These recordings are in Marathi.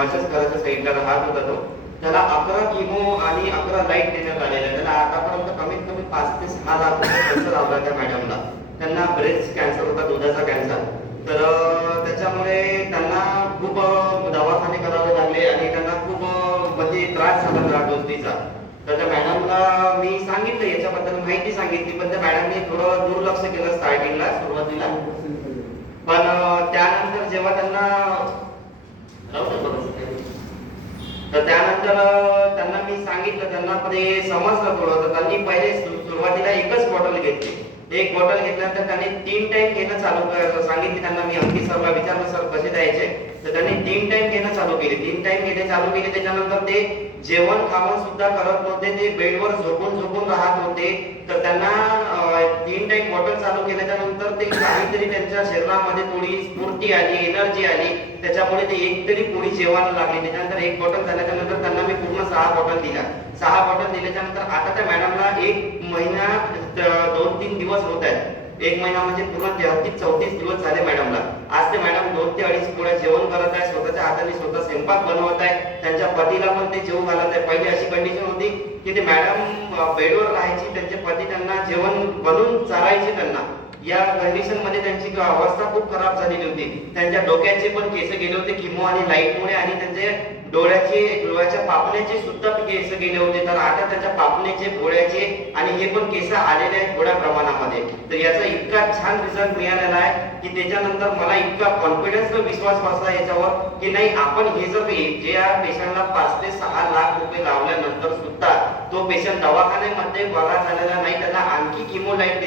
माझ्याच घराच्या साईडला होता तो त्याला अकरा किमो आणि अकरा लाइट देण्यात आलेल्या त्याला आतापर्यंत कमीत कमी पाच ते सहा लाख रुपये खर्च लावला त्या मॅडमला. त्यांना ब्रेस्ट कॅन्सर होता दुधाचा कॅन्सर. तर त्याच्यामुळे त्यांना खूप दवाखाने करावे लागले आणि त्यांना खूप म्हणजे त्रास झाला त्या गोष्टीचा. तर त्या मॅडमला मी सांगितलं याच्याबद्दल माहिती सांगितली पण त्या मॅडमने थोडं दुर्लक्ष केलं स्टार्टिंगला सुरुवातीला. पण त्यानंतर जेव्हा त्यांना तर त्यानंतर त्यांना मी सांगितलं त्यांना पण हे समजलं थोडं. तर त्यांनी पहिले सुरुवातीला एकच बॉटल घेतली. एक बॉटल घेतल्यानंतर त्यांनी तीन टाइम घेणं चालू कर सांगितली त्यांना. मी अंकित सरला विचारलं सर कसे द्यायचे? तर त्यांनी तीन टाइम घेणं चालू केले. तीन टाइम घेणे चालू केले त्याच्यानंतर ते जेवण खावण सुद्धा करत नव्हते. ते बेडवर झोपून झोपून राहत होते. तर त्यांना तीन टाइम बॉटल चालू केल्याच्यानंतर ते काहीतरी त्यांच्या शरीरामध्ये थोडी स्फूर्ती आली एनर्जी आली. त्याच्यामुळे ते एक तरी पोळी जेवायला लागली. त्याच्यानंतर एक बॉटल झाल्याच्यानंतर त्यांना मी पूर्ण सहा बॉटल दिला सहा बॉटल दिल्याच्या नंतर आता त्या मॅडमला एक महिना दोन तीन दिवस होत आहेत. एक महिना म्हणजे पूर्ण तेहतीस चौतीस दिवस झाले मॅडमला. आज ते मॅडम दोन ते अडीच पोळ्या जेवण करत आहे स्वतःच्या हाताने स्वतः स्वयंपाक बनवत आहे. त्यांच्या पतीला पण ते जेवू घालत आहे. पहिली अशी कंडिशन होती की ते मॅडम बेडवर राहायची त्यांचे पती त्यांना जेवण बनवून चालायचे त्यांना. या कंडिशनमध्ये त्यांची अवस्था खूप खराब झालेली होती. त्यांच्या डोक्याचे पण केस गेले होते किमो आणि लाइट मुळे आणि त्यांचे डोळ्याचे डोळ्याच्या पापण्याचे सुद्धा केस गेले होते. तर आता त्याच्या पापण्याचे डोळ्याचे आणि हे पण केस आलेले आहेत थोड्या प्रमाणामध्ये. तर याचा इतका छान रिझल्ट मिळालेला आहे की त्याच्यानंतर मला इतका कॉन्फिडन्स व विश्वास बसला याच्यावर की नाही आपण हे जर जे या पेशंटला पाच ते सहा लाख रुपये लावल्यानंतर सुद्धा तो पेशंट दवाखान्यामध्ये बरा झालेला नाही त्याला आणखी किमोलाईट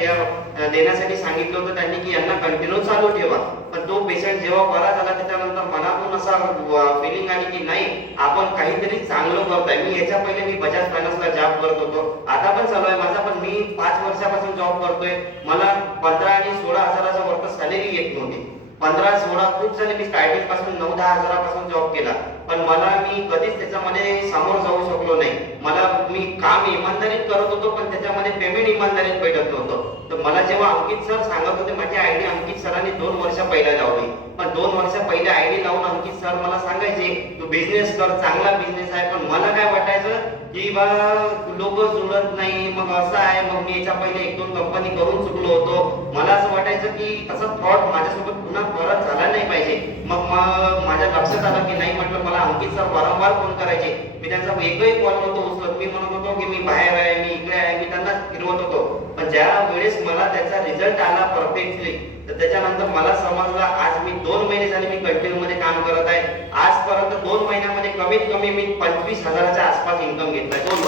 देण्यासाठी सांगितलं होतं त्यांनी की यांना कंटिन्यू चालू ठेवा. पण तो पेशंट जेव्हा बरा झाला त्याच्यानंतर असा फिलिंग आली की नाही आपण काहीतरी चांगलं करतोय. मी याच्या पहिले मी बजाज फायनान्सला जॉब करत होतो. आता पण चालू आहे माझा पण मी पाच वर्षापासून जॉब करतोय. मला पंधरा आणि सोळा हजाराच्या वर सॅलरी येत नव्हती. पंधरा सोळा खूप झाले मी स्टार्टिंगपासून नऊ दहा हजारापासून जॉब केला. पण मला मी कधीच त्याच्यामध्ये समोर जाऊ शकलो नाही. मला मी काम इमानदारीत करत होतो पण त्याच्यामध्ये पेमेंट इमानदारीत भेटत नव्हतं. तर मला जेव्हा अंकित सर सांगत होते माझी आयडी अंकित सरांनी दोन वर्ष पहिला लावली. पण दोन वर्ष पहिले सर मला सांगायचे तो बिझनेस कर चांगला बिझनेस आहे पण मला काय वाटायचं की बा लोक जुळत नाही मग असं आहे मग मी याच्या पहिले एक दोन कंपनी करून चुकलो होतो. मला असं वाटायचं की असं फ्रॉड माझ्यासोबत पुन्हा परत झाला नाही पाहिजे. मग माझ्या लक्षात आलं की नाही म्हटलं मला अंकित सर वारंवार फोन करायचे. मी त्यांचा एकही कॉल नव्हतो उचलत. मी म्हणत होतो की मी बाहेर आहे मी इकडे आहे मी त्यांना फिरवत होतो. ज्या वेळेस मला त्याचा रिझल्ट आला परफेक्टली तर त्याच्यानंतर मला समजलं आज मी दोन महिने झाले मी कंटिन्यू मध्ये काम करत आहे. आजपर्यंत दोन महिन्यामध्ये कमीत कमी मी पंचवीस हजाराच्या आसपास इन्कम घेतलाय. दोन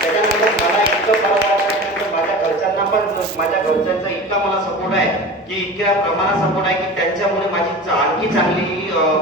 त्याच्यानंतर मला इतकं माझ्या घरच्यांना पण माझ्या घरच्यांचा इतका मला सपोर्ट आहे की इतक्या प्रमाणात सपोर्ट आहे की त्यांच्यामुळे माझी आणखी चांगली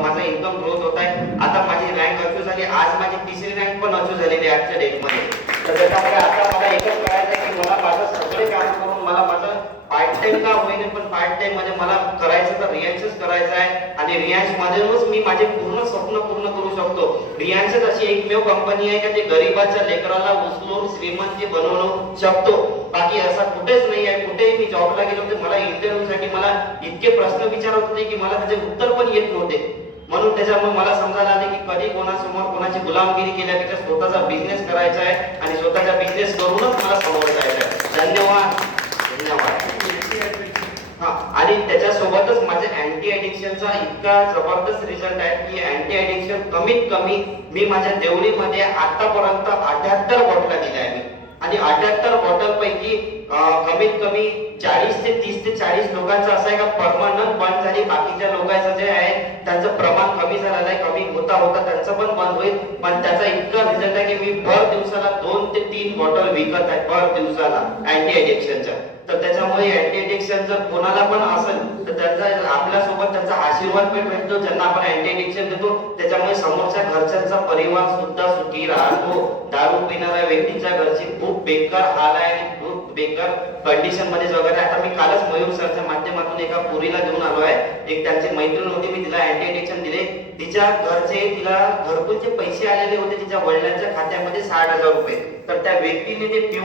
माझा इन्कम ग्रोथ होत आहे. आता माझी रँक अचू झाली आज माझी तिसरी रँक पण अचू झालेली आहे आजच्या डेटमध्ये तर त्याच्यामुळे आता मला एकच करायचं आहे की मला माझं सगळे काम करून मला माझं पार्ट टाइम का? होईना पण पार्ट टाइममध्ये मला करायचं तर रियांशच करायचं आहे. आणि रियांश मधूनच मी माझे पूर्ण स्वप्न पूर्ण करू शकतो. रियांशच अशी एकमेव कंपनी आहे का ते गरीबाच्या लेकराला उचलून श्रीमंती बनवू शकतो? बाकी असा कुठेच नाही आहे. कुठेही मी जॉबला गेलो होते मला इंटरव्ह्यू साठी मला इतके प्रश्न विचारत होते की मला त्याचे उत्तर पण येत नव्हते. म्हणून त्याच्यामुळे मला समजायला आले की कधी कोणासमोर कोणाची गुलामगिरी केल्यापेक्षा स्वतःचा बिझनेस करायचा आहे आणि स्वतःचा बिझनेस करूनच मला समोर जायचं आहे. धन्यवाद. धन्यवाद. हा आणि त्याच्यासोबतच माझ्या अँटी ॲडिक्शनचा इतका जबरदस्त रिझल्ट आहे की अँटी ॲडिक्शन कमीत कमी मी माझ्या देवळीमध्ये आतापर्यंत अठ्याहत्तर बॉटला दिल्या आहे मी आणि अठ्याहत्तर बॉटल पैकी कमीत कमी चाळीस ते तीस ते चाळीस लोकांचं असं आहे का परमानंट बंद झाली. बाकीच्या लोकांचं जे आहे त्यांचं प्रमाण कमी झालेलं आहे. होता होता त्यांचं पण बंद होईल. पण त्याचा इतका रिझल्ट आहे की मी भर दिवसाला दोन ते तीन बॉटल विकत आहे भर दिवसाला अँटी ऍडिक्शनच्या तर त्याच्यामुळे अँटी ऍडिक्शन जर कोणाला पण असेल तर त्यांचा आपल्यासोबत त्यांचा आशीर्वाद पण भेटतो. ज्यांना आपण अँटी ऍडिक्शन देतो त्याच्यामुळे समोरच्या घरच्यांचा परिवार सुद्धा सुखी राहतो. दारू पिणाऱ्या व्यक्तीच्या घरची खूप बेकार हाल आहे आणि बेकार कंडिशनमध्ये वगैरे. आता मी कालच मयूर सरच्या माध्यमातून एका पुरीला घेऊन आलो आहे. एक त्यांची मैत्रीण होती मी तिला अँटी एडिक्शन दिले. तिच्या घरचे तिला घरकुलचे पैसे आलेले होते तिच्या वडिलांच्या खात्यामध्ये साठ हजार रुपये. तर त्या व्यक्तीने ते